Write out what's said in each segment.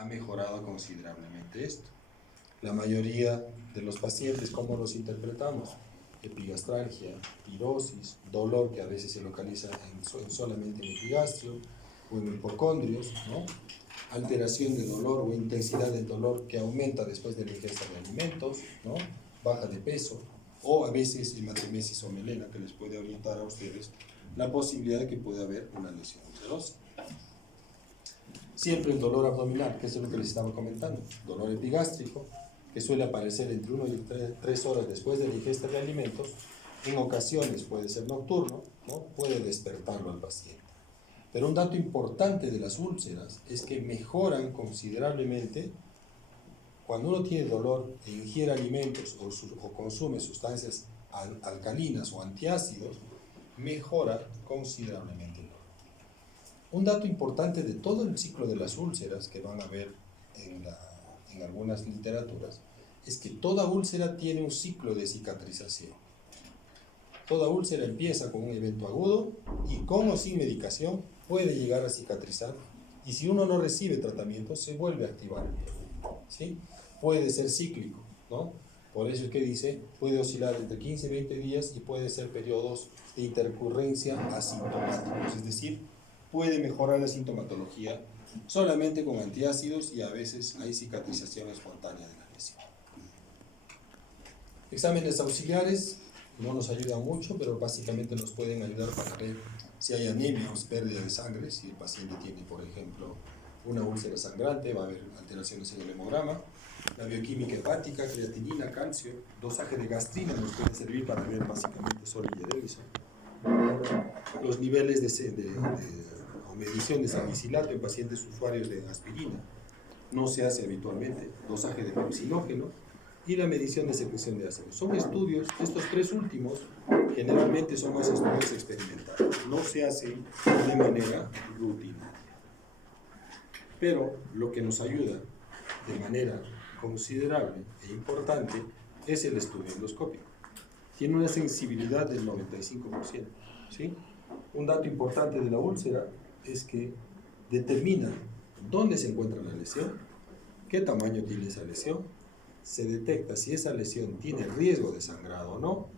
ha mejorado considerablemente esto. La mayoría de los pacientes, ¿cómo los interpretamos? Epigastralgia, pirosis, dolor que a veces se localiza solamente en epigastrio o en hipocondrios, ¿no? Alteración de dolor o intensidad del dolor que aumenta después de la ingesta de alimentos, ¿no? Baja de peso, o a veces hematemesis o melena, que les puede orientar a ustedes la posibilidad de que pueda haber una lesión ulcerosa. Siempre el dolor abdominal, que es lo que les estaba comentando, dolor epigástrico, que suele aparecer entre 1 y 3 horas después de la ingesta de alimentos, en ocasiones puede ser nocturno, ¿no? Puede despertarlo al paciente. Pero un dato importante de las úlceras es que mejoran considerablemente cuando uno tiene dolor e ingiere alimentos o consume sustancias alcalinas o antiácidos, mejora considerablemente el dolor. Un dato importante de todo el ciclo de las úlceras que van a ver en algunas literaturas es que toda úlcera tiene un ciclo de cicatrización. Toda úlcera empieza con un evento agudo y con o sin medicación puede llegar a cicatrizar, y si uno no recibe tratamiento se vuelve a activar, ¿sí? Puede ser cíclico, ¿no? Por eso es que dice, puede oscilar entre 15 y 20 días y puede ser periodos de intercurrencia asintomáticos, es decir, puede mejorar la sintomatología solamente con antiácidos y a veces hay cicatrización espontánea de la lesión. Exámenes auxiliares no nos ayudan mucho, pero básicamente nos pueden ayudar para ver si hay anemia o pérdida de sangre. Si el paciente tiene, por ejemplo, una úlcera sangrante, va a haber alteraciones en el hemograma. La bioquímica hepática, creatinina, calcio, dosaje de gastrina nos puede servir para ver básicamente Solinger Ellison. Los niveles o medición de salicilato en pacientes usuarios de aspirina no se hace habitualmente. Dosaje de pepsinógeno y la medición de secreción de ácido. Son estudios, estos tres últimos generalmente son más estudios experimentales, no se hacen de manera rutinaria. Pero lo que nos ayuda de manera considerable e importante es el estudio endoscópico. Tiene una sensibilidad del 95%, ¿sí? Un dato importante de la úlcera es que determina dónde se encuentra la lesión, qué tamaño tiene esa lesión, se detecta si esa lesión tiene riesgo de sangrado o no,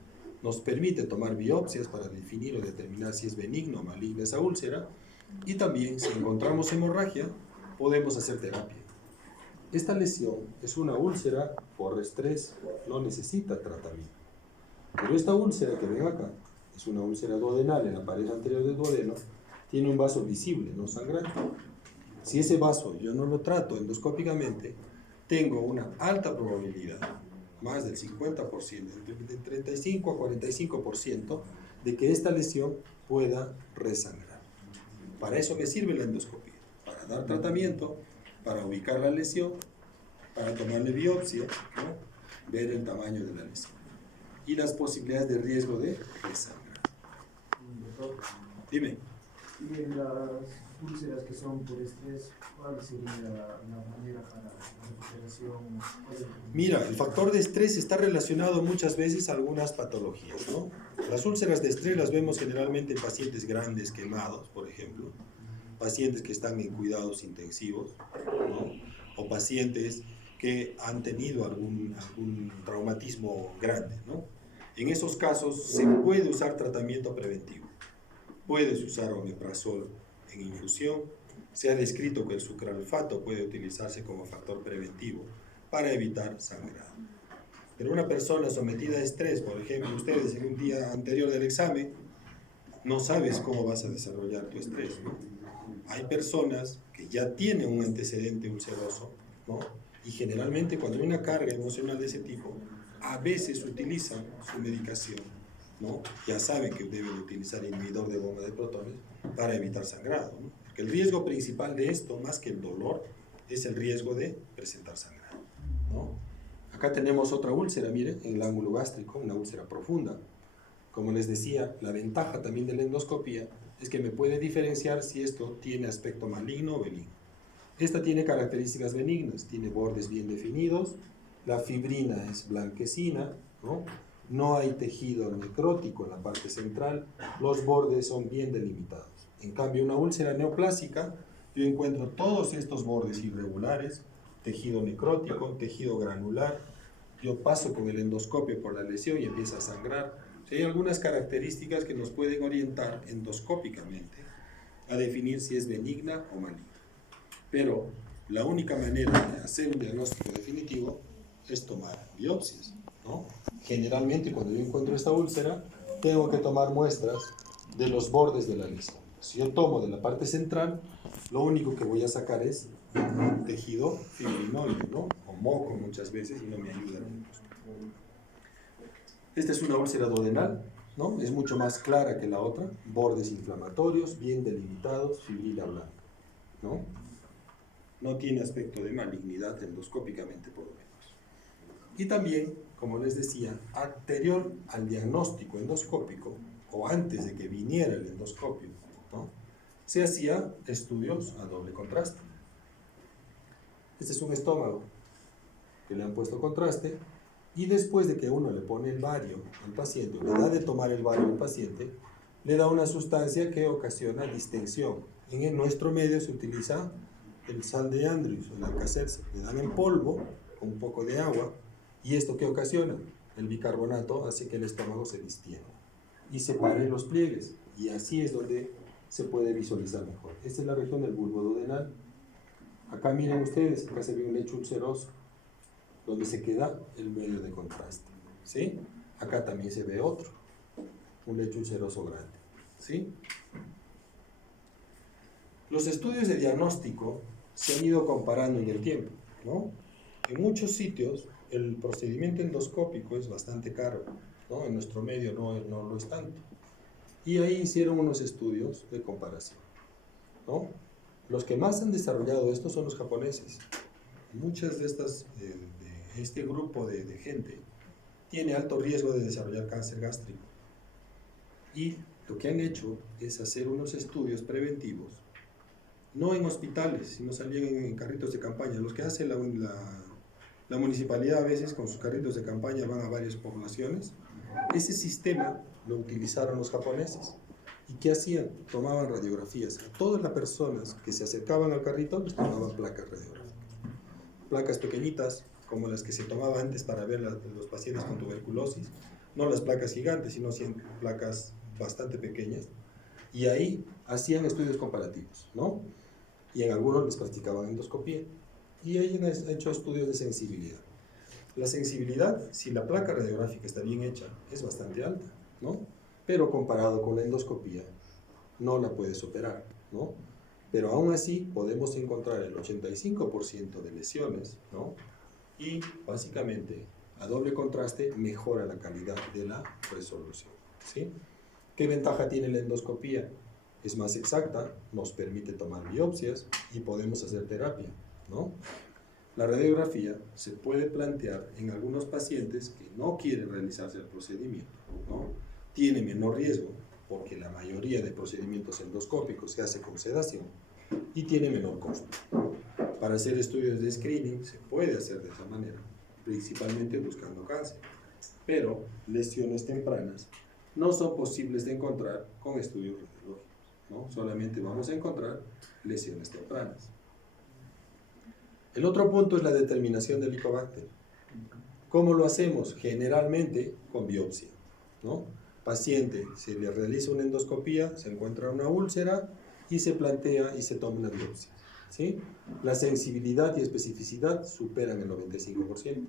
nos permite tomar biopsias para definir o determinar si es benigno o maligna esa úlcera, y también si encontramos hemorragia podemos hacer terapia. Esta lesión es una úlcera por estrés, no necesita tratamiento. Pero esta úlcera que ven acá es una úlcera duodenal en la pared anterior del duodeno, tiene un vaso visible, no sangrante. Si ese vaso yo no lo trato endoscópicamente, tengo una alta probabilidad, más del 50%, de 35 a 45%, de que esta lesión pueda resangrar. Para eso me sirve la endoscopia, para dar tratamiento, para ubicar la lesión, para tomarle biopsia, ¿no? Ver el tamaño de la lesión y las posibilidades de riesgo de resangrar. Dime. Y en las úlceras que son por estrés, ¿cuál sería la manera para la recuperación? Mira, el factor de estrés está relacionado muchas veces a algunas patologías, ¿no? Las úlceras de estrés las vemos generalmente en pacientes grandes, quemados, por ejemplo, pacientes que están en cuidados intensivos, ¿no? O pacientes que han tenido algún traumatismo grande, ¿no? En esos casos se puede usar tratamiento preventivo. Puedes usar omeprazol en infusión. Se ha descrito que el sucralfato puede utilizarse como factor preventivo para evitar sangrado. Pero una persona sometida a estrés, por ejemplo, ustedes en un día anterior del examen, no sabes cómo vas a desarrollar tu estrés, ¿no? Hay personas que ya tienen un antecedente ulceroso, ¿no? Y generalmente cuando hay una carga emocional de ese tipo, a veces utilizan su medicación, ¿no? Ya saben que deben utilizar inhibidor de bomba de protones para evitar sangrado, ¿no? Porque el riesgo principal de esto, más que el dolor, es el riesgo de presentar sangrado, ¿no? Acá tenemos otra úlcera, miren, en el ángulo gástrico, una úlcera profunda. Como les decía, la ventaja también de la endoscopía es que me puede diferenciar si esto tiene aspecto maligno o benigno. Esta tiene características benignas, tiene bordes bien definidos, la fibrina es blanquecina, ¿no? No hay tejido necrótico en la parte central, los bordes son bien delimitados. En cambio, una úlcera neoplásica yo encuentro todos estos bordes irregulares, tejido necrótico, tejido granular. Yo paso con el endoscopio por la lesión y empieza a sangrar. O sea, hay algunas características que nos pueden orientar endoscópicamente a definir si es benigna o maligna. Pero la única manera de hacer un diagnóstico definitivo es tomar biopsias, ¿no? Generalmente, cuando yo encuentro esta úlcera, tengo que tomar muestras de los bordes de la lesión. Si yo tomo de la parte central, lo único que voy a sacar es tejido fibrinoide, ¿no? O moco muchas veces, y no me ayuda el diagnóstico. Esta es una úlcera duodenal, ¿no? Es mucho más clara que la otra, bordes inflamatorios, bien delimitados, fibrila blanca, ¿no? No tiene aspecto de malignidad endoscópicamente por lo menos. Y también, como les decía, anterior al diagnóstico endoscópico, o antes de que viniera el endoscopio, ¿no?, se hacía estudios a doble contraste. Este es un estómago que le han puesto contraste, y después de que uno le pone el bario al paciente, le da de tomar el bario al paciente, le da una sustancia que ocasiona distensión. En nuestro medio se utiliza el sal de Andrews, el Alka-Seltzer. Le dan en polvo con un poco de agua, y esto ¿qué ocasiona? El bicarbonato hace que el estómago se distienda y separe los pliegues, y así es donde se puede visualizar mejor. Esta es la región del bulbo duodenal. Acá miren ustedes, acá se ve un lecho ulceroso donde se queda el medio de contraste, ¿sí? Acá también se ve otro, un lecho ulceroso grande, ¿sí? Los estudios de diagnóstico se han ido comparando en el tiempo, ¿no? En muchos sitios el procedimiento endoscópico es bastante caro, ¿no? En nuestro medio no lo es tanto. Y ahí hicieron unos estudios de comparación, ¿no? Los que más han desarrollado esto son los japoneses. Muchas de estas, este grupo de gente tiene alto riesgo de desarrollar cáncer gástrico. Y lo que han hecho es hacer unos estudios preventivos, no en hospitales, sino salían en carritos de campaña. Los que hace la municipalidad a veces con sus carritos de campaña van a varias poblaciones. Ese sistema lo utilizaron los japoneses. ¿Y qué hacían? Tomaban radiografías. A todas las personas que se acercaban al carrito les tomaban placas radiográficas. Placas pequeñitas, como las que se tomaba antes para ver los pacientes con tuberculosis. No las placas gigantes, sino placas bastante pequeñas. Y ahí hacían estudios comparativos, ¿no? Y en algunos les practicaban endoscopía. Y ahí han hecho estudios de sensibilidad. La sensibilidad, si la placa radiográfica está bien hecha, es bastante alta, ¿no? Pero comparado con la endoscopía, no la puedes operar, ¿no? Pero aún así podemos encontrar el 85% de lesiones, ¿no? Y básicamente, a doble contraste, mejora la calidad de la resolución, ¿sí? ¿Qué ventaja tiene la endoscopía? Es más exacta, nos permite tomar biopsias y podemos hacer terapia, ¿no? La radiografía se puede plantear en algunos pacientes que no quieren realizarse el procedimiento, ¿no? Tiene menor riesgo, porque la mayoría de procedimientos endoscópicos se hace con sedación, y tiene menor costo. Para hacer estudios de screening se puede hacer de esa manera, principalmente buscando cáncer, pero lesiones tempranas no son posibles de encontrar con estudios radiológicos, ¿no? Solamente vamos a encontrar lesiones tempranas. El otro punto es la determinación del Helicobacter. ¿Cómo lo hacemos? Generalmente con biopsia, ¿no? Paciente, se le realiza una endoscopía, se encuentra una úlcera y se plantea y se toma una biopsia, ¿sí? La sensibilidad y especificidad superan el 95%,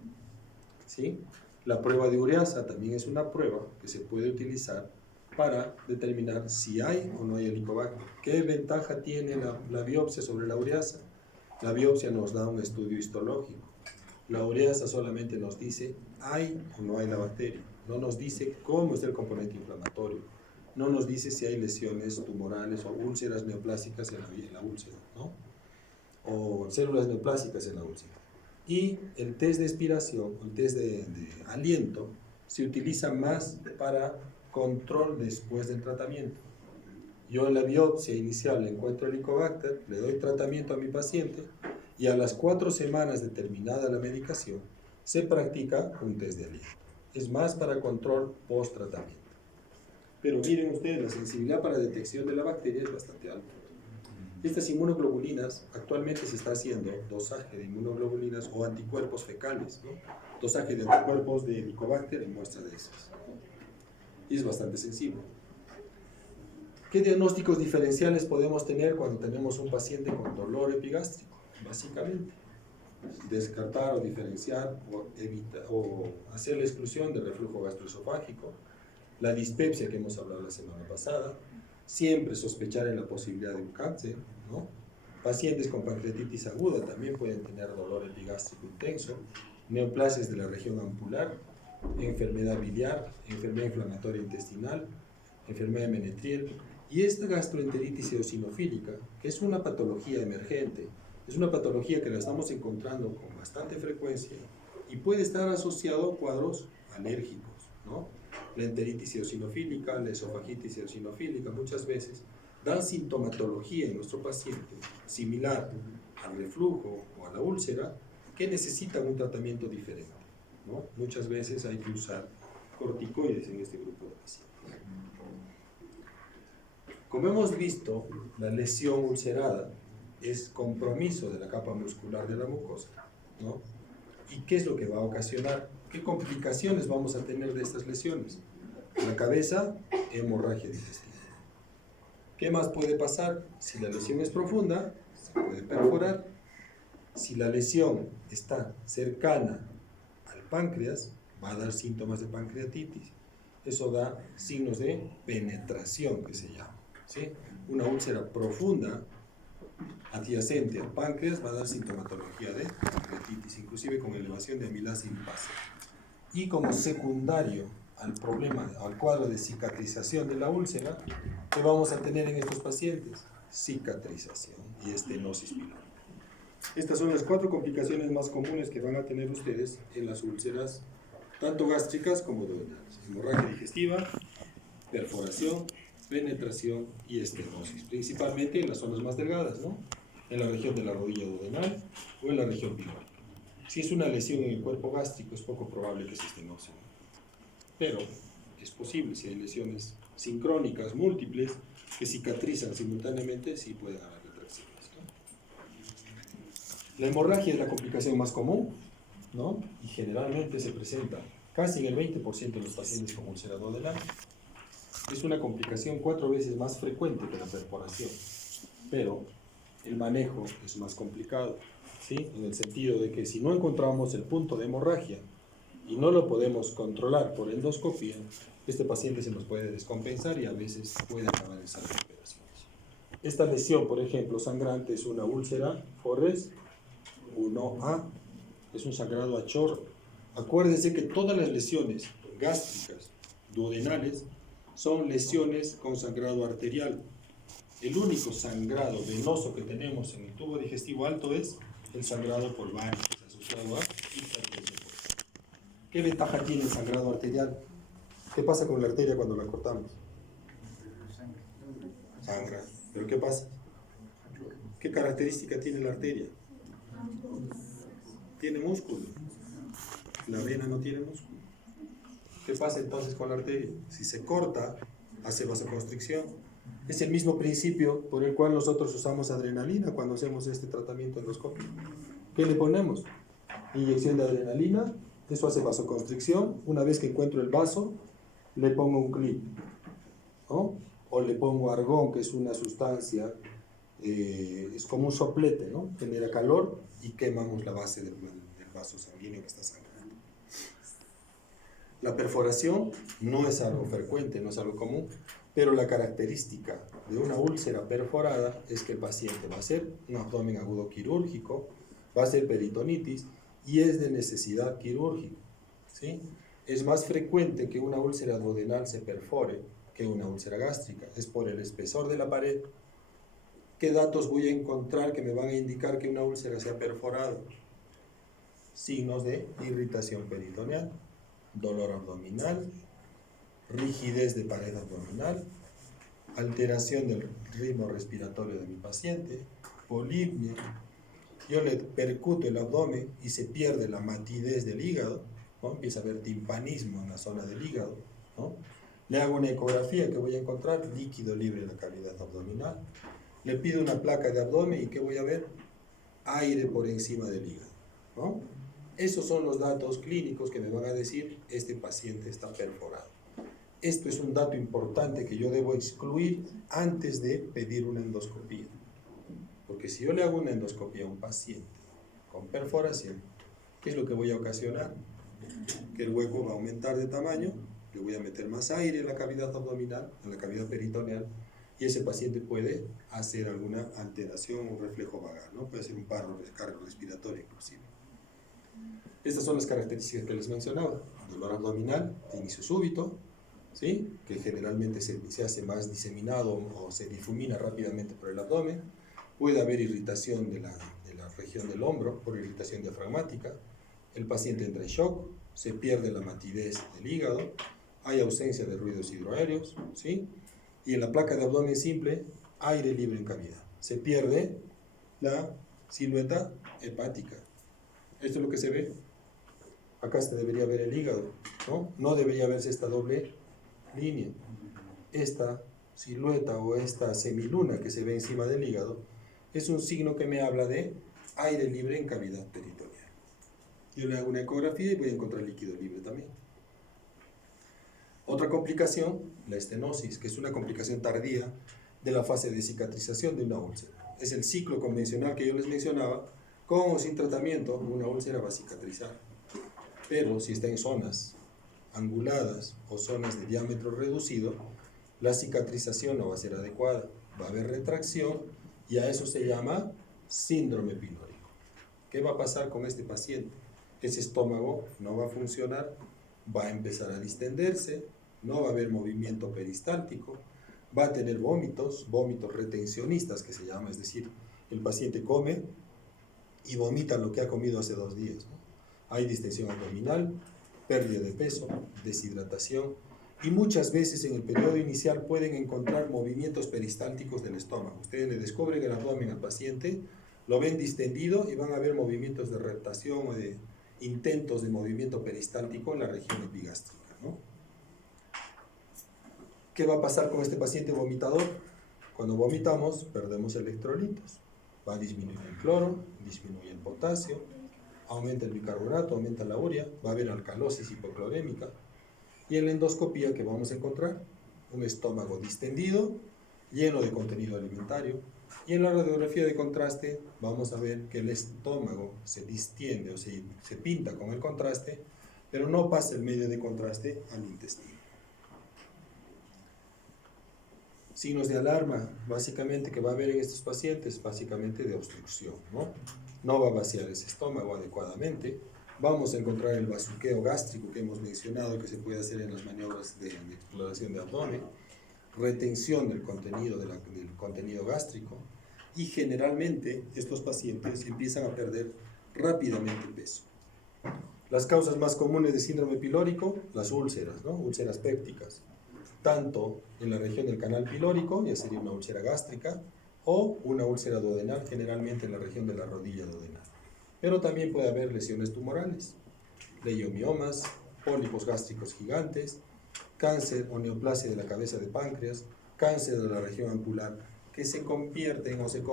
¿sí? La prueba de ureasa también es una prueba que se puede utilizar para determinar si hay o no hay Helicobacter. ¿Qué ventaja tiene la biopsia sobre la ureasa? La biopsia nos da un estudio histológico. La ureasa solamente nos dice hay o no hay la bacteria. No nos dice cómo es el componente inflamatorio. No nos dice si hay lesiones tumorales o úlceras neoplásicas en la úlcera, ¿no? O células neoplásicas en la úlcera. Y el test de expiración, el test de aliento, se utiliza más para control después del tratamiento. Yo en la biopsia inicial le encuentro el Helicobacter, le doy tratamiento a mi paciente y a las 4 semanas de terminada la medicación se practica un test de aliento. Es más para control post-tratamiento. Pero miren ustedes, la sensibilidad para detección de la bacteria es bastante alta. Estas inmunoglobulinas, actualmente se está haciendo dosaje de inmunoglobulinas o anticuerpos fecales, ¿no? Dosaje de anticuerpos de Helicobacter en muestra de esas. Y es bastante sensible. ¿Qué diagnósticos diferenciales podemos tener cuando tenemos un paciente con dolor epigástrico? Básicamente, descartar o diferenciar o hacer la exclusión del reflujo gastroesofágico, la dispepsia que hemos hablado la semana pasada, siempre sospechar en la posibilidad de un cáncer, ¿no? Pacientes con pancreatitis aguda también pueden tener dolor epigástrico intenso, neoplasias de la región ampular, enfermedad biliar, enfermedad inflamatoria intestinal, enfermedad de Menetrier, y esta gastroenteritis eosinofílica, que es una patología emergente, es una patología que la estamos encontrando con bastante frecuencia y puede estar asociado a cuadros alérgicos, ¿no? La enteritis eosinofílica, la esofagitis eosinofílica, muchas veces dan sintomatología en nuestro paciente similar al reflujo o a la úlcera que necesitan un tratamiento diferente, ¿no? Muchas veces hay que usar corticoides en este grupo de pacientes. Como hemos visto, la lesión ulcerada es compromiso de la capa muscular de la mucosa, ¿no? ¿Y qué es lo que va a ocasionar? ¿Qué complicaciones vamos a tener de estas lesiones? En la cabeza, hemorragia digestiva. ¿Qué más puede pasar? Si la lesión es profunda, se puede perforar. Si la lesión está cercana al páncreas, va a dar síntomas de pancreatitis. Eso da signos de penetración, que se llama, ¿sí? Una úlcera profunda adyacente al páncreas va a dar sintomatología de pancreatitis, inclusive con elevación de amilasa y lipasa. Y como secundario al problema, al cuadro de cicatrización de la úlcera, ¿qué vamos a tener en estos pacientes? Cicatrización y estenosis pilar. Estas son las 4 complicaciones más comunes que van a tener ustedes en las úlceras, tanto gástricas como duodenales. Hemorragia digestiva, perforación, penetración y estenosis, principalmente en las zonas más delgadas, ¿no? En la región de la rodilla duodenal o en la región pilórica. Si es una lesión en el cuerpo gástrico, es poco probable que sea estenosis, pero es posible. Si hay lesiones sincrónicas múltiples que cicatrizan simultáneamente, sí pueden haber retracciones, ¿no? La hemorragia es la complicación más común, ¿no? Y generalmente se presenta casi en el 20% de los pacientes con úlcera duodenal. Es una complicación 4 veces más frecuente que la perforación, pero el manejo es más complicado, ¿sí? En el sentido de que si no encontramos el punto de hemorragia y no lo podemos controlar por endoscopía, este paciente se nos puede descompensar y a veces puede acabar en salas de operaciones. Esta lesión, por ejemplo, sangrante, es una úlcera Forres 1A, es un sangrado a chorro. Acuérdense que todas las lesiones gástricas, duodenales, son lesiones con sangrado arterial. El único sangrado venoso que tenemos en el tubo digestivo alto es el sangrado por varices asociado a hipertensión. ¿Qué ventaja tiene el sangrado arterial? ¿Qué pasa con la arteria cuando la cortamos? Sangra. ¿Pero qué pasa? ¿Qué característica tiene la arteria? Tiene músculo. La vena no tiene músculo. ¿Qué pasa entonces con la arteria? Si se corta, hace vasoconstricción. Es el mismo principio por el cual nosotros usamos adrenalina cuando hacemos este tratamiento endoscópico. ¿Qué le ponemos? Inyección de adrenalina, eso hace vasoconstricción. Una vez que encuentro el vaso, le pongo un clip, ¿no? O le pongo argón, que es una sustancia, es como un soplete, ¿no? Genera calor y quemamos la base del vaso sanguíneo que está sangrando. La perforación no es algo frecuente, no es algo común, pero la característica de una úlcera perforada es que el paciente va a ser un abdomen agudo quirúrgico, va a ser peritonitis y es de necesidad quirúrgica, ¿sí? Es más frecuente que una úlcera duodenal se perfore que una úlcera gástrica, es por el espesor de la pared. ¿Qué datos voy a encontrar que me van a indicar que una úlcera se ha perforado? Signos de irritación peritoneal, dolor abdominal, rigidez de pared abdominal, alteración del ritmo respiratorio de mi paciente, polipnia. Yo le percuto el abdomen y se pierde la matidez del hígado, ¿no? Empieza a haber timpanismo en la zona del hígado, ¿no? Le hago una ecografía, que voy a encontrar líquido libre en la cavidad abdominal. Le pido una placa de abdomen y ¿qué voy a ver? Aire por encima del hígado, ¿no? Esos son los datos clínicos que me van a decir, este paciente está perforado. Esto es un dato importante que yo debo excluir antes de pedir una endoscopía. Porque si yo le hago una endoscopía a un paciente con perforación, ¿qué es lo que voy a ocasionar? Que el hueco va a aumentar de tamaño, le voy a meter más aire en la cavidad abdominal, en la cavidad peritoneal, y ese paciente puede hacer alguna alteración o reflejo vagal, ¿no? Puede ser un paro cardiorrespiratorio inclusive. Estas son las características que les mencionaba. Dolor abdominal de inicio súbito, ¿sí? Que generalmente se hace más diseminado o se difumina rápidamente por el abdomen. Puede haber irritación de la región del hombro por irritación diafragmática. El paciente entra en shock, se pierde la matidez del hígado, hay ausencia de ruidos hidroaéreos, ¿sí? Y en la placa de abdomen simple, aire libre en cavidad. Se pierde la silueta hepática. Esto es lo que se ve. Acá se debería ver el hígado, ¿no? No debería verse esta doble línea. Esta silueta o esta semiluna que se ve encima del hígado es un signo que me habla de aire libre en cavidad peritoneal. Yo le hago una ecografía y voy a encontrar líquido libre también. Otra complicación, la estenosis, que es una complicación tardía de la fase de cicatrización de una úlcera. Es el ciclo convencional que yo les mencionaba, con o sin tratamiento, una úlcera va a cicatrizar. Pero si está en zonas anguladas o zonas de diámetro reducido, la cicatrización no va a ser adecuada. Va a haber retracción y a eso se llama síndrome pilórico. ¿Qué va a pasar con este paciente? Ese estómago no va a funcionar, va a empezar a distenderse, no va a haber movimiento peristáltico, va a tener vómitos retencionistas que se llama, es decir, el paciente come y vomita lo que ha comido hace 2 días, ¿no? Hay distensión abdominal, pérdida de peso, deshidratación y muchas veces en el periodo inicial pueden encontrar movimientos peristálticos del estómago. Ustedes le descubren el abdomen al paciente, lo ven distendido y van a ver movimientos de reptación o de intentos de movimiento peristáltico en la región epigástrica, ¿no? ¿Qué va a pasar con este paciente vomitador? Cuando vomitamos, perdemos electrolitos. Va a disminuir el cloro, disminuye el potasio, aumenta el bicarbonato, aumenta la urea, va a haber alcalosis hipoclorémica. Y en la endoscopía, ¿qué vamos a encontrar? Un estómago distendido, lleno de contenido alimentario. Y en la radiografía de contraste vamos a ver que el estómago se distiende o se pinta con el contraste, pero no pasa el medio de contraste al intestino. Signos de alarma, básicamente, que va a haber en estos pacientes, básicamente de obstrucción, ¿no? No va a vaciar ese estómago adecuadamente. Vamos a encontrar el bazuqueo gástrico que hemos mencionado, que se puede hacer en las maniobras de exploración de abdomen, retención del contenido gástrico, y generalmente estos pacientes empiezan a perder rápidamente peso. Las causas más comunes de síndrome pilórico, las úlceras, ¿no? Úlceras pépticas, tanto en la región del canal pilórico, ya sería una úlcera gástrica, o una úlcera duodenal, generalmente en la región de la rodilla duodenal. Pero también puede haber lesiones tumorales, leiomiomas, pólipos gástricos gigantes, cáncer o neoplasia de la cabeza de páncreas, cáncer de la región angular, que se convierten o se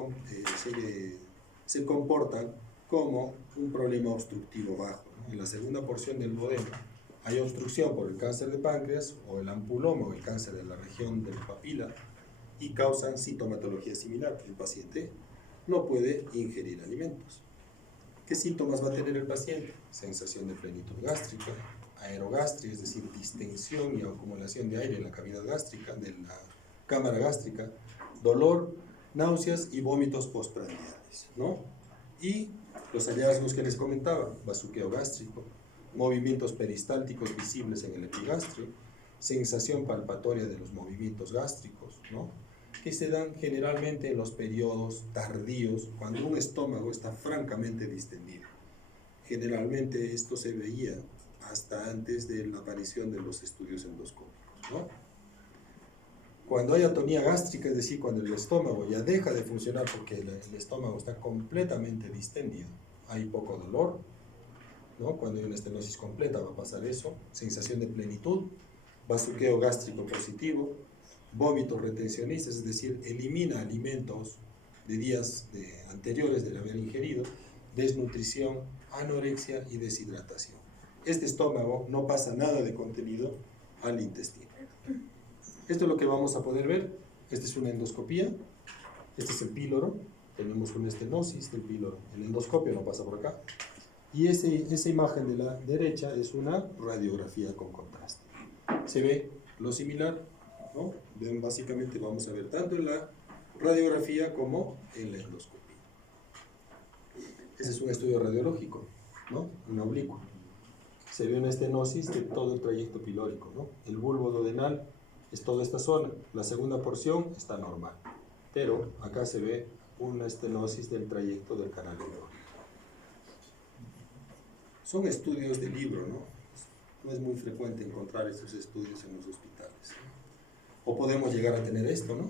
comportan como un problema obstructivo bajo, ¿no? En la segunda porción del duodeno hay obstrucción por el cáncer de páncreas o el ampuloma o el cáncer de la región de la papila y causan sintomatología similar. El paciente no puede ingerir alimentos. ¿Qué síntomas va a tener el paciente? Sensación de plenitud gástrica, aerogastria, es decir, distensión y acumulación de aire en la cavidad gástrica, de la cámara gástrica, dolor, náuseas y vómitos postprandiales, ¿no? Y los hallazgos que les comentaba, bazuqueo gástrico, movimientos peristálticos visibles en el epigastrio, sensación palpatoria de los movimientos gástricos, ¿no? Que se dan generalmente en los periodos tardíos, cuando un estómago está francamente distendido. Generalmente esto se veía hasta antes de la aparición de los estudios endoscópicos, ¿no? Cuando hay atonía gástrica, es decir, cuando el estómago ya deja de funcionar porque el estómago está completamente distendido, hay poco dolor, ¿no? Cuando hay una estenosis completa va a pasar eso, sensación de plenitud, bazuqueo gástrico positivo, vómitos retencionistas, es decir, elimina alimentos de días anteriores del haber ingerido, desnutrición, anorexia y deshidratación. Este estómago no pasa nada de contenido al intestino. Esto es lo que vamos a poder ver. Esta es una endoscopía, este es el píloro, tenemos una estenosis del píloro, el endoscopio no pasa por acá, y esa imagen de la derecha es una radiografía con contraste. Se ve lo similar, ¿no? Básicamente vamos a ver tanto en la radiografía como en la endoscopía. Ese es un estudio radiológico, ¿no? Un oblicuo. Se ve una estenosis de todo el trayecto pilórico, ¿no? El bulbo duodenal es toda esta zona, la segunda porción está normal, pero acá se ve una estenosis del trayecto del canal pilórico. Son estudios de libro, ¿no? No es muy frecuente encontrar estos estudios en los hospitales. O podemos llegar a tener esto, ¿no?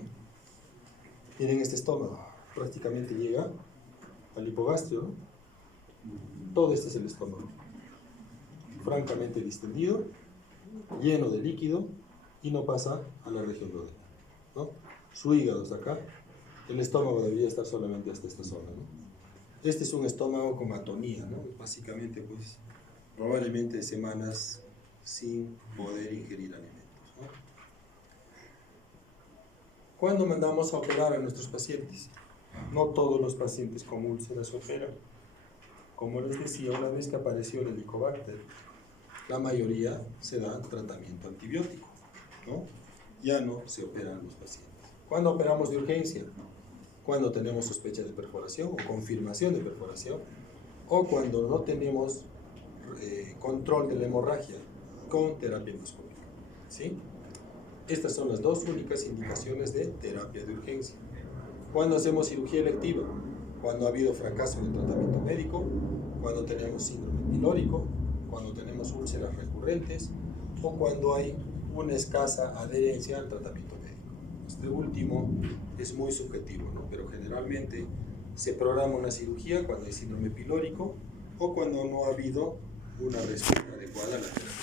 Miren este estómago, prácticamente llega al hipogastrio, ¿no? Todo este es el estómago, francamente distendido, lleno de líquido y no pasa a la región duodenal, ¿no? Su hígado está acá, el estómago debería estar solamente hasta esta zona, ¿no? Este es un estómago con atonía, ¿no? Básicamente, pues, probablemente semanas sin poder ingerir alimentos, ¿no? ¿Cuándo mandamos a operar a nuestros pacientes? No todos los pacientes con úlceras se operan. Como les decía, una vez que apareció el Helicobacter, la mayoría se da tratamiento antibiótico, ¿no? Ya no se operan los pacientes. ¿Cuándo operamos de urgencia? Cuando tenemos sospecha de perforación o confirmación de perforación, o cuando no tenemos control de la hemorragia con terapia endoscópica, ¿sí? Estas son las dos únicas indicaciones de terapia de urgencia. ¿Cuándo hacemos cirugía electiva? Cuando ha habido fracaso en el tratamiento médico, cuando tenemos síndrome pilórico, cuando tenemos úlceras recurrentes o cuando hay una escasa adherencia al tratamiento médico. Este último es muy subjetivo, ¿no? Pero generalmente se programa una cirugía cuando hay síndrome pilórico o cuando no ha habido una respuesta adecuada a la terapia.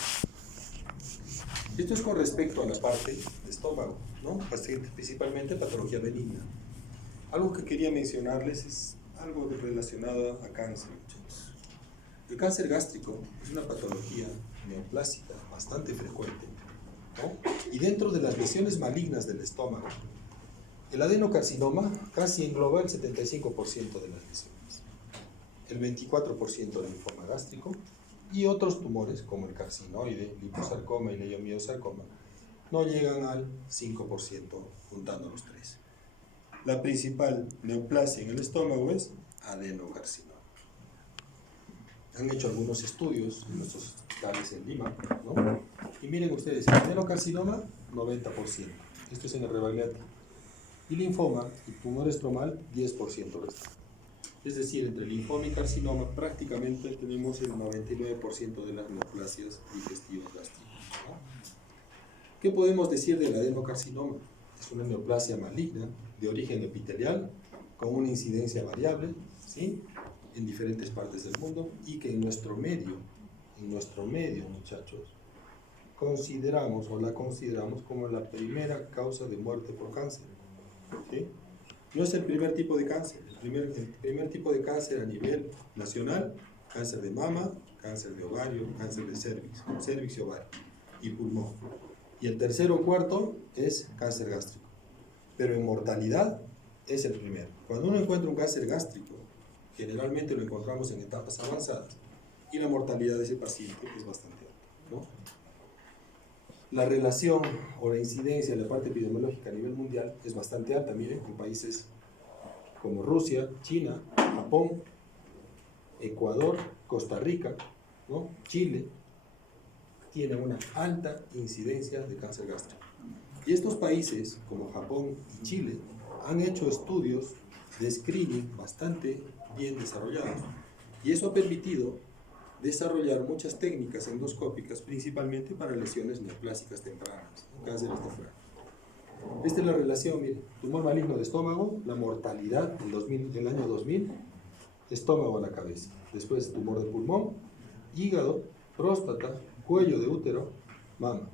Esto es con respecto a la parte de estómago, ¿no? Principalmente patología benigna. Algo que quería mencionarles es algo relacionado a cáncer, muchachos. El cáncer gástrico es una patología neoplásica bastante frecuente, ¿no? Y dentro de las lesiones malignas del estómago, el adenocarcinoma casi engloba el 75% de las lesiones, el 24% del linfoma gástrico y otros tumores como el carcinoide, liposarcoma y leiomiosarcoma no llegan al 5% juntando los tres. La principal neoplasia en el estómago es adenocarcinoma. Han hecho algunos estudios en nuestros hospitales en Lima, ¿no? Y miren ustedes, el adenocarcinoma, 90%. Esto es en el Rebagliati. Y linfoma y tumor estromal, 10% restante. Es decir, entre linfoma y carcinoma prácticamente tenemos el 99% de las neoplasias digestivas gástricas, ¿no? ¿Qué podemos decir del adenocarcinoma? Es una neoplasia maligna de origen epitelial con una incidencia variable, ¿sí?, en diferentes partes del mundo y que en nuestro medio, muchachos, consideramos o la consideramos como la primera causa de muerte por cáncer, ¿sí? No es el primer tipo de cáncer. El primer tipo de cáncer a nivel nacional, cáncer de mama, cáncer de ovario, cáncer de cervix y ovario y pulmón. Y el tercero o cuarto es cáncer gástrico. Pero en mortalidad es el primero. Cuando uno encuentra un cáncer gástrico, generalmente lo encontramos en etapas avanzadas y la mortalidad de ese paciente es bastante alta, ¿no? La relación o la incidencia de la parte epidemiológica a nivel mundial es bastante alta. Miren, en países como Rusia, China, Japón, Ecuador, Costa Rica, ¿no?, Chile, tienen una alta incidencia de cáncer gástrico. Y estos países, como Japón y Chile, han hecho estudios de screening bastante bien desarrollados. Y eso ha permitido desarrollar muchas técnicas endoscópicas, principalmente para lesiones neoplásicas tempranas, cánceres tempranos. Esta es la relación, miren, tumor maligno de estómago, la mortalidad del año 2000, estómago a la cabeza. Después tumor de pulmón, hígado, próstata, cuello de útero, mama.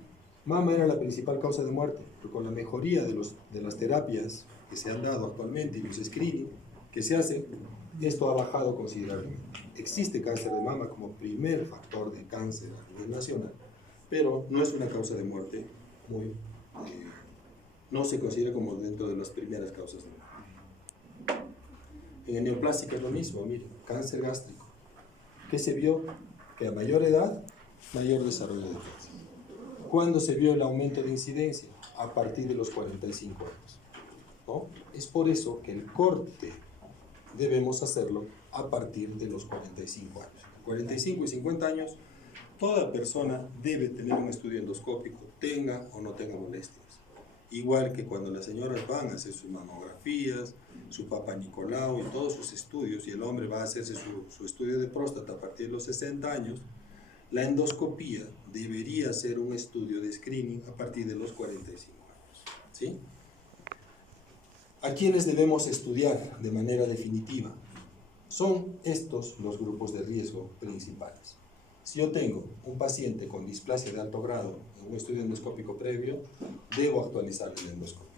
Mama era la principal causa de muerte, pero con la mejoría de las terapias que se han dado actualmente y los screening que se hacen, esto ha bajado considerablemente. Existe cáncer de mama como primer factor de cáncer a nivel nacional, pero no es una causa de muerte no se considera como dentro de las primeras causas de muerte. En el neoplásico es lo mismo, miren, cáncer gástrico. ¿Qué se vio? Que a mayor edad, mayor desarrollo de cáncer. ¿Cuándo se vio el aumento de incidencia? A partir de los 45 años, ¿no? Es por eso que el corte debemos hacerlo a partir de los 45 años. 45 y 50 años, toda persona debe tener un estudio endoscópico, tenga o no tenga molestias. Igual que cuando las señoras van a hacer sus mamografías, su Papa Nicolau y todos sus estudios, y el hombre va a hacerse su estudio de próstata a partir de los 60 años, la endoscopía debería ser un estudio de screening a partir de los 45 años. ¿Sí? ¿A quiénes debemos estudiar de manera definitiva? Son estos los grupos de riesgo principales. Si yo tengo un paciente con displasia de alto grado en un estudio endoscópico previo, debo actualizar la endoscopia.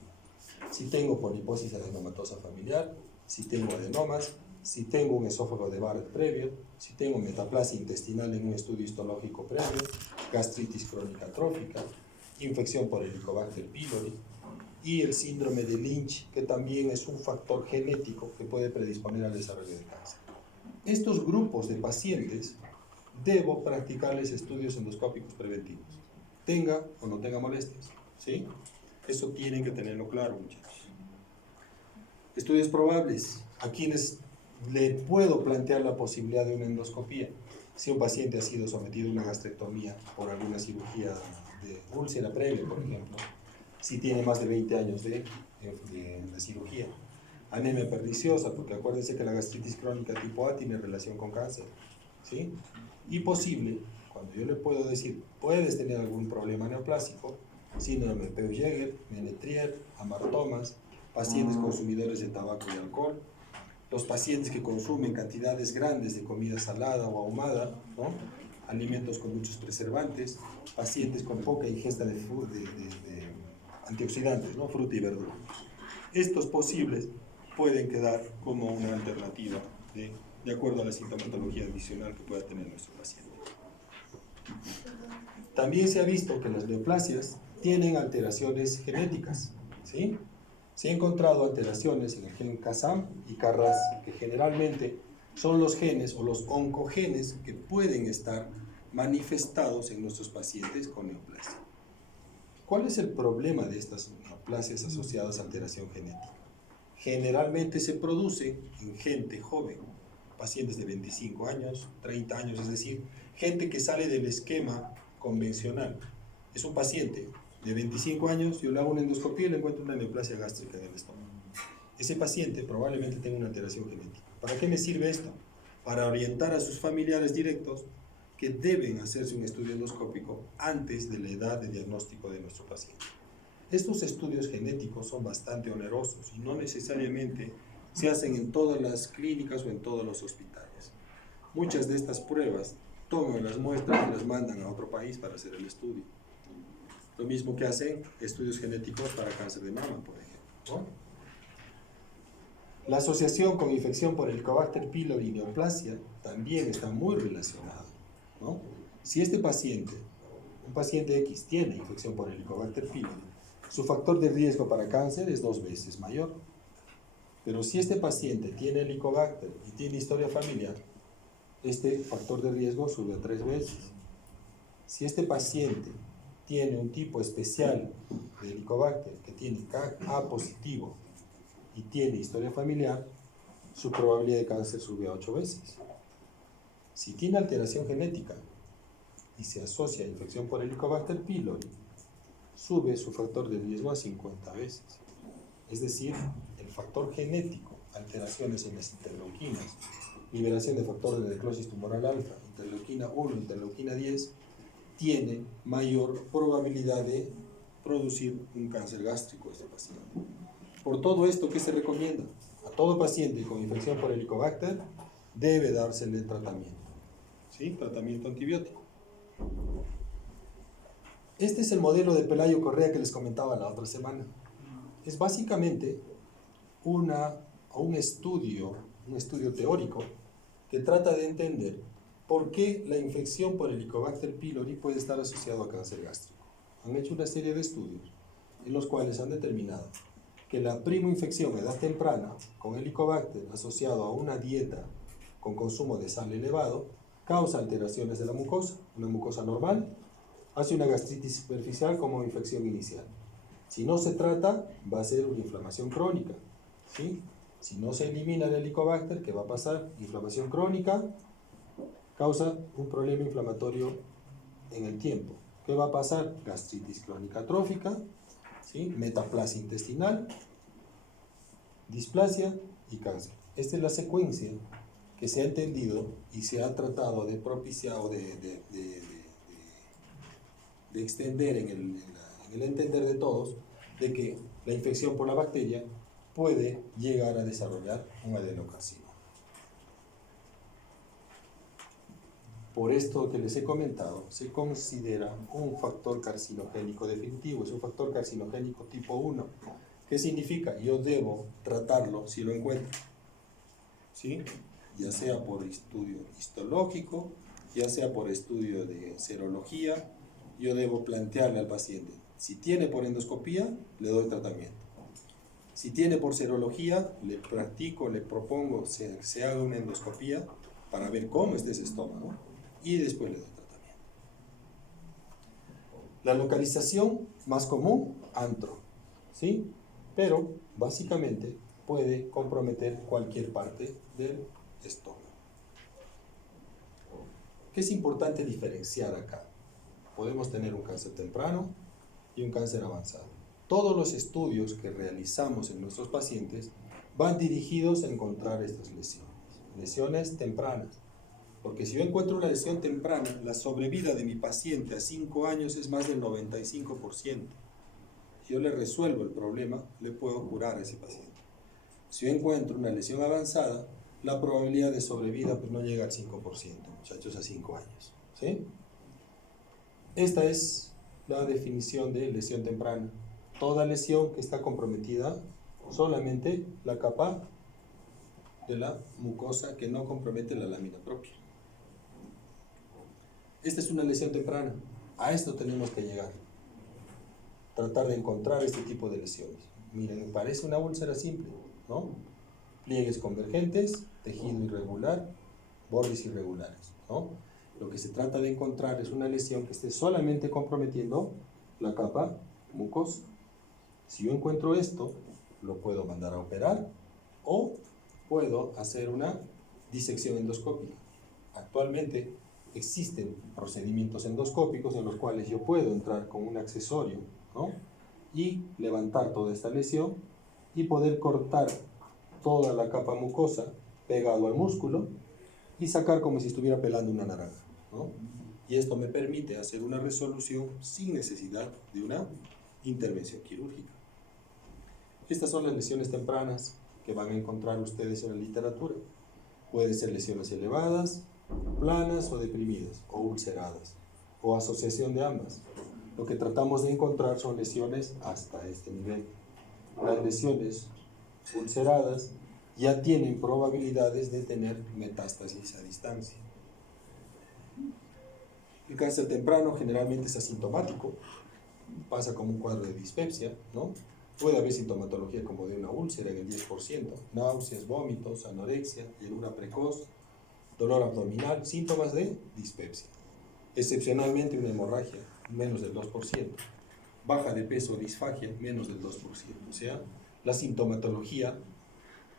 Si tengo poliposis adenomatosa familiar, si tengo adenomas, si tengo un esófago de Barrett previo, si tengo metaplasia intestinal en un estudio histológico previo, gastritis crónica atrófica, infección por Helicobacter pylori y el síndrome de Lynch, que también es un factor genético que puede predisponer al desarrollo de cáncer. Estos grupos de pacientes debo practicarles estudios endoscópicos preventivos, tenga o no tenga molestias, ¿sí? Eso tienen que tenerlo claro, muchachos. Estudios probables, a quienes le puedo plantear la posibilidad de una endoscopía. Si un paciente ha sido sometido a una gastrectomía por alguna cirugía de úlcera previa, por ejemplo, si tiene más de 20 años de cirugía. Anemia perniciosa, porque acuérdense que la gastritis crónica tipo A tiene relación con cáncer, ¿sí? Y posible, cuando yo le puedo decir, puedes tener algún problema neoplásico, síndrome de Peugeot, Menetrier, amartomas, pacientes consumidores de tabaco y alcohol, los pacientes que consumen cantidades grandes de comida salada o ahumada, ¿no? Alimentos con muchos preservantes, pacientes con poca ingesta de antioxidantes, ¿no? Fruta y verdura. Estos posibles pueden quedar como una alternativa de acuerdo a la sintomatología adicional que pueda tener nuestro paciente. También se ha visto que las neoplasias tienen alteraciones genéticas, ¿sí? Se han encontrado alteraciones en el gen CASAM y CARRAS, que generalmente son los genes o los oncogenes que pueden estar manifestados en nuestros pacientes con neoplasia. ¿Cuál es el problema de estas neoplasias asociadas a alteración genética? Generalmente se produce en gente joven, pacientes de 25 años, 30 años, es decir, gente que sale del esquema convencional. Es un paciente de 25 años, yo le hago una endoscopía y le encuentro una neoplasia gástrica en el estómago. Ese paciente probablemente tenga una alteración genética. ¿Para qué me sirve esto? Para orientar a sus familiares directos que deben hacerse un estudio endoscópico antes de la edad de diagnóstico de nuestro paciente. Estos estudios genéticos son bastante onerosos y no necesariamente se hacen en todas las clínicas o en todos los hospitales. Muchas de estas pruebas toman las muestras y las mandan a otro país para hacer el estudio. Lo mismo que hacen estudios genéticos para cáncer de mama, por ejemplo, ¿no? La asociación con infección por Helicobacter pylori y neoplasia también está muy relacionada, ¿no? Si este paciente, un paciente X, tiene infección por Helicobacter pylori, su factor de riesgo para cáncer es 2 veces mayor. Pero si este paciente tiene Helicobacter y tiene historia familiar, este factor de riesgo sube a 3 veces. Si este paciente tiene un tipo especial de Helicobacter que tiene A positivo y tiene historia familiar, su probabilidad de cáncer sube a 8 veces. Si tiene alteración genética y se asocia a infección por Helicobacter pylori, sube su factor de riesgo a 50 veces. Es decir, el factor genético, alteraciones en las interleuquinas, liberación de factor de necrosis tumoral alfa, interleuquina 1, interleuquina 10, tiene mayor probabilidad de producir un cáncer gástrico a este paciente. Por todo esto, ¿qué se recomienda? A todo paciente con infección por Helicobacter debe dársele tratamiento, ¿sí? Tratamiento antibiótico. Este es el modelo de Pelayo Correa que les comentaba la otra semana. Es básicamente un estudio teórico que trata de entender por qué la infección por Helicobacter pylori puede estar asociado a cáncer gástrico. Han hecho una serie de estudios en los cuales han determinado que la primoinfección a edad temprana con Helicobacter asociado a una dieta con consumo de sal elevado causa alteraciones de la mucosa. Una mucosa normal hace una gastritis superficial como infección inicial. Si no se trata, va a ser una inflamación crónica, ¿sí? Si no se elimina el Helicobacter, ¿qué va a pasar? Inflamación crónica causa un problema inflamatorio en el tiempo. ¿Qué va a pasar? Gastritis crónica atrófica, ¿sí? Metaplasia intestinal, displasia y cáncer. Esta es la secuencia que se ha entendido y se ha tratado de propiciar o de extender en el entender de todos de que la infección por la bacteria puede llegar a desarrollar un adenocarcinoma. Por esto que les he comentado, se considera un factor carcinogénico definitivo, es un factor carcinogénico tipo 1. ¿Qué significa? Yo debo tratarlo si lo encuentro, ¿sí? Ya sea por estudio histológico, ya sea por estudio de serología, yo debo plantearle al paciente, si tiene por endoscopía, le doy tratamiento. Si tiene por serología, le propongo, se haga una endoscopía para ver cómo está ese estómago y después le doy tratamiento. La localización más común, antro, ¿sí? Pero básicamente puede comprometer cualquier parte del estómago. ¿Qué es importante diferenciar acá? Podemos tener un cáncer temprano y un cáncer avanzado. Todos los estudios que realizamos en nuestros pacientes van dirigidos a encontrar estas lesiones tempranas. Porque si yo encuentro una lesión temprana, la sobrevida de mi paciente a 5 años es más del 95%. Si yo le resuelvo el problema, le puedo curar a ese paciente. Si yo encuentro una lesión avanzada, la probabilidad de sobrevida pues no llega al 5%, muchachos, a 5 años. ¿Sí? Esta es la definición de lesión temprana. Toda lesión que está comprometida, solamente la capa de la mucosa que no compromete la lámina propia. Esta es una lesión temprana. A esto tenemos que llegar. Tratar de encontrar este tipo de lesiones. Miren, me parece una úlcera simple, ¿no? Pliegues convergentes, tejido irregular, bordes irregulares, ¿no? Lo que se trata de encontrar es una lesión que esté solamente comprometiendo la capa mucosa. Si yo encuentro esto, lo puedo mandar a operar o puedo hacer una disección endoscópica. Actualmente existen procedimientos endoscópicos en los cuales yo puedo entrar con un accesorio, ¿no? Y levantar toda esta lesión y poder cortar toda la capa mucosa pegado al músculo y sacar como si estuviera pelando una naranja, ¿no? Y esto me permite hacer una resolución sin necesidad de una intervención quirúrgica. Estas son las lesiones tempranas que van a encontrar ustedes en la literatura. Pueden ser lesiones elevadas, planas o deprimidas, o ulceradas, o asociación de ambas. Lo que tratamos de encontrar son lesiones hasta este nivel. Las lesiones ulceradas ya tienen probabilidades de tener metástasis a distancia. El cáncer temprano generalmente es asintomático, pasa como un cuadro de dispepsia, ¿no? Puede haber sintomatología como de una úlcera en el 10%, náuseas, vómitos, anorexia, llenura precoz, dolor abdominal, síntomas de dispepsia. Excepcionalmente una hemorragia, menos del 2%. Baja de peso, disfagia, menos del 2%. O sea, la sintomatología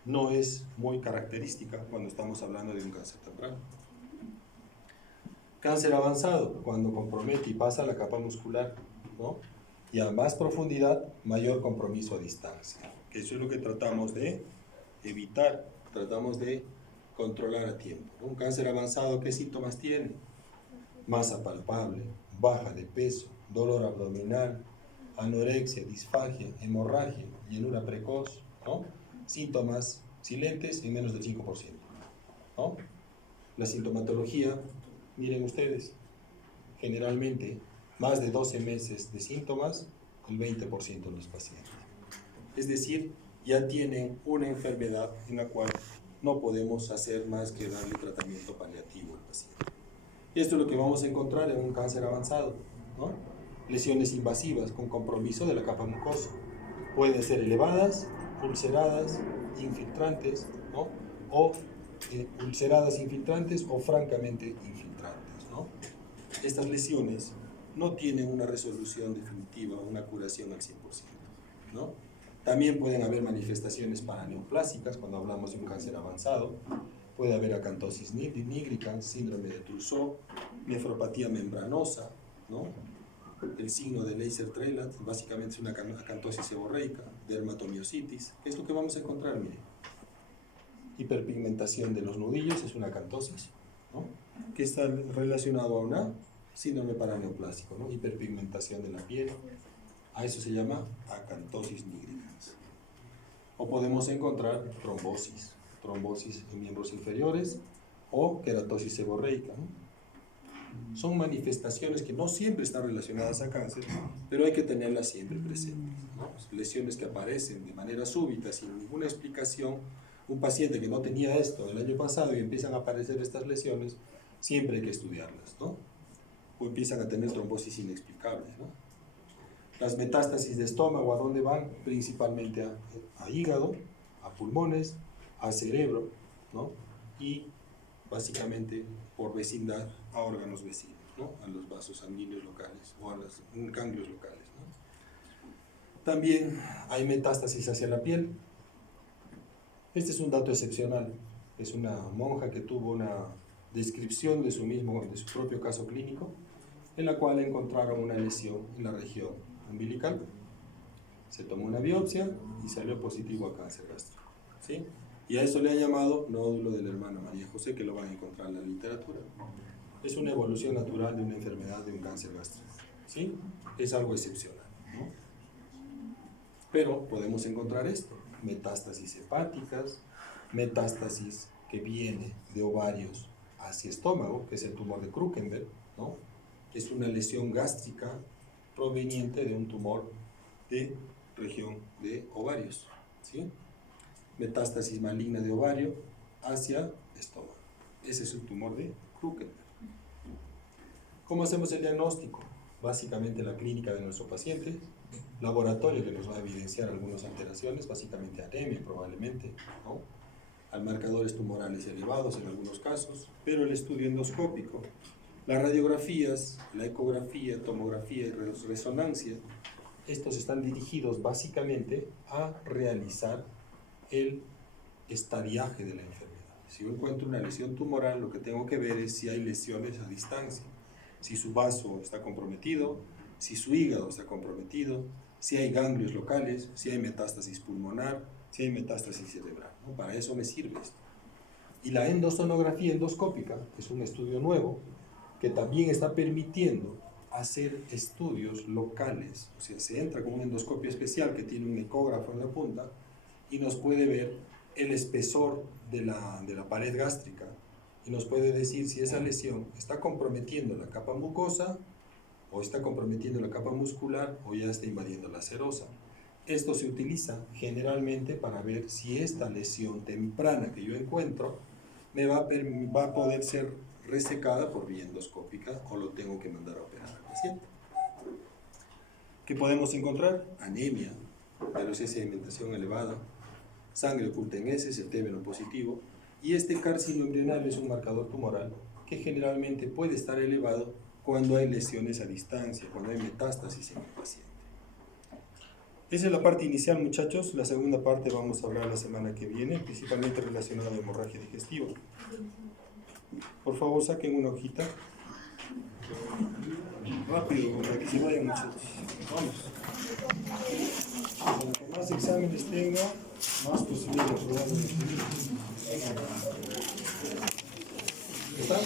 no es muy característica cuando estamos hablando de un cáncer temprano. Cáncer avanzado, cuando compromete y pasa a la capa muscular, ¿no? Y a más profundidad, mayor compromiso a distancia. Que eso es lo que tratamos de evitar, tratamos de controlar a tiempo. Un cáncer avanzado, ¿qué síntomas tiene? Masa palpable, baja de peso, dolor abdominal, anorexia, disfagia, hemorragia, llenura precoz, ¿no? Síntomas silentes en menos del 5%, ¿no? La sintomatología, miren ustedes, generalmente más de 12 meses de síntomas, el 20% de los pacientes. Es decir, ya tienen una enfermedad en la cual no podemos hacer más que darle tratamiento paliativo al paciente. Esto es lo que vamos a encontrar en un cáncer avanzado, ¿no? Lesiones invasivas con compromiso de la capa mucosa. Pueden ser elevadas, ulceradas, infiltrantes, ¿no? O ulceradas infiltrantes o francamente infiltrantes, ¿no? Estas lesiones no tienen una resolución definitiva, una curación al 100%, ¿no? También pueden haber manifestaciones paraneoplásicas cuando hablamos de un cáncer avanzado. Puede haber acantosis nígricans, síndrome de Trousseau, nefropatía membranosa, ¿no? El signo de Leser-Trelat, básicamente es una acantosis seborreica, dermatomiositis. ¿Qué es lo que vamos a encontrar? Miren, hiperpigmentación de los nudillos es una acantosis, ¿no? Que está relacionado a una síndrome paraneoplásico, ¿no? Hiperpigmentación de la piel. A eso se llama acantosis nigricans. O podemos encontrar trombosis en miembros inferiores o queratosis seborreica, ¿no? Son manifestaciones que no siempre están relacionadas a cáncer, pero hay que tenerlas siempre presentes, ¿no? Lesiones que aparecen de manera súbita, sin ninguna explicación. Un paciente que no tenía esto el año pasado y empiezan a aparecer estas lesiones, siempre hay que estudiarlas, ¿no? O empiezan a tener trombosis inexplicables, ¿no? Las metástasis de estómago, ¿a dónde van? Principalmente a hígado, a pulmones, a cerebro, ¿no? Y básicamente por vecindad a órganos vecinos, ¿no? A los vasos sanguíneos locales o a los ganglios locales, ¿no? También hay metástasis hacia la piel. Este es un dato excepcional. Es una monja que tuvo una descripción de su propio caso clínico, en la cual encontraron una lesión en la región umbilical. Se tomó una biopsia y salió positivo a cáncer gástrico, ¿sí? Y a eso le han llamado nódulo de la hermana María José, que lo van a encontrar en la literatura. Es una evolución natural de una enfermedad de un cáncer gástrico, ¿sí? Es algo excepcional, ¿no? Pero podemos encontrar esto, metástasis hepáticas, metástasis que viene de ovarios hacia estómago, que es el tumor de Krukenberg, ¿no? Es una lesión gástrica proveniente de un tumor de región de ovarios, ¿sí? Metástasis maligna de ovario hacia estómago. Ese es el tumor de Krukenberg. ¿Cómo hacemos el diagnóstico? Básicamente la clínica de nuestro paciente, laboratorio que nos va a evidenciar algunas alteraciones, básicamente anemia probablemente, ¿no? Al marcadores tumorales elevados en algunos casos, pero el estudio endoscópico, las radiografías, la ecografía, tomografía y resonancia, estos están dirigidos básicamente a realizar el estadiaje de la enfermedad. Si yo encuentro una lesión tumoral, lo que tengo que ver es si hay lesiones a distancia, si su vaso está comprometido, si su hígado está comprometido, si hay ganglios locales, si hay metástasis pulmonar, si hay metástasis cerebral, ¿no? Para eso me sirve esto. Y la endosonografía endoscópica es un estudio nuevo que también está permitiendo hacer estudios locales. O sea, se entra con un endoscopio especial que tiene un ecógrafo en la punta y nos puede ver el espesor de la pared gástrica y nos puede decir si esa lesión está comprometiendo la capa mucosa o está comprometiendo la capa muscular o ya está invadiendo la serosa. Esto se utiliza generalmente para ver si esta lesión temprana que yo encuentro me va a poder ser resecada por vía endoscópica o lo tengo que mandar a operar al paciente. ¿Qué podemos encontrar? Anemia, velocidad de sedimentación elevada, sangre oculta en heces, el T-veno positivo, y este carcinoma embrionario es un marcador tumoral que generalmente puede estar elevado cuando hay lesiones a distancia, cuando hay metástasis en el paciente. Esa es la parte inicial, muchachos. La segunda parte vamos a hablar la semana que viene, principalmente relacionada a la hemorragia digestiva. Por favor, saquen una hojita. Rápido, para que se vayan, muchachos. Vamos. Cuanto más exámenes tenga, más posibilidad de aprobar. ¿Está?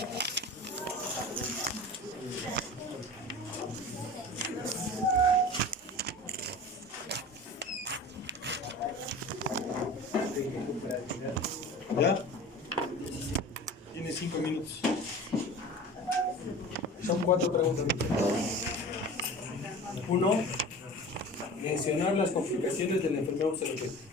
¿Ya? Tiene 5 minutos. Son 4 preguntas. Uno, mencionar las complicaciones de la enfermedad ulceropedia.